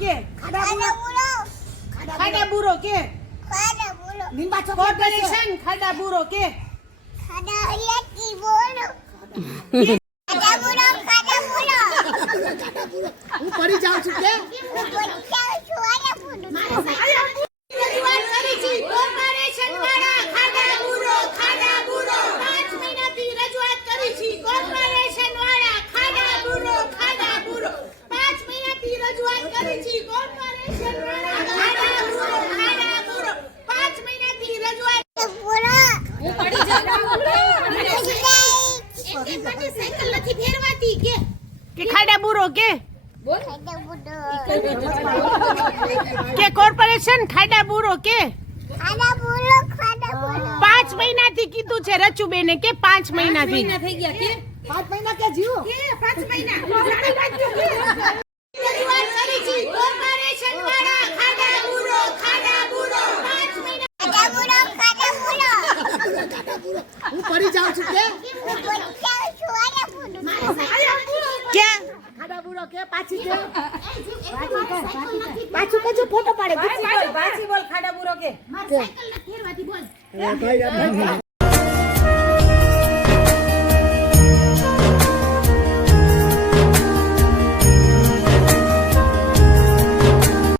કે? ખાડા બુરો? ખાડા બુરો. કે? ખાડા બુરો. નિંબા ચોક કોર્પોરેશન ખાડા બુરો કે? ખાડા હરિયાતી બોલો. ખાડા બુરો ખાડા બુરો. હું પડી જાઉં છું કે? જાય સાયકલ નથી ફેરવાતી કે કે ખાડા બુરો કે ખાડા બોલો કે કોર્પોરેશન ખાડા બુરો કે ખાડા બોલો ખાડા બોલો પાંચ મહિનાથી કીધું છે રચુબેને કે પાંચ મહિનાથી પાંચ મહિના કે જીવો પાંચ મહિના રજૂઆત કરી છે કોર્પોરેશન વાળા ખાડા બુરો ખાડા બુરો પાંચ મહિના ખાડા બોલો ખાડા બોલો હું પડી જાઉં છું કે છોકરો કે પાછી દે પાછું કજો ફોટો પાડે પાછી બોલ પાછી બોલ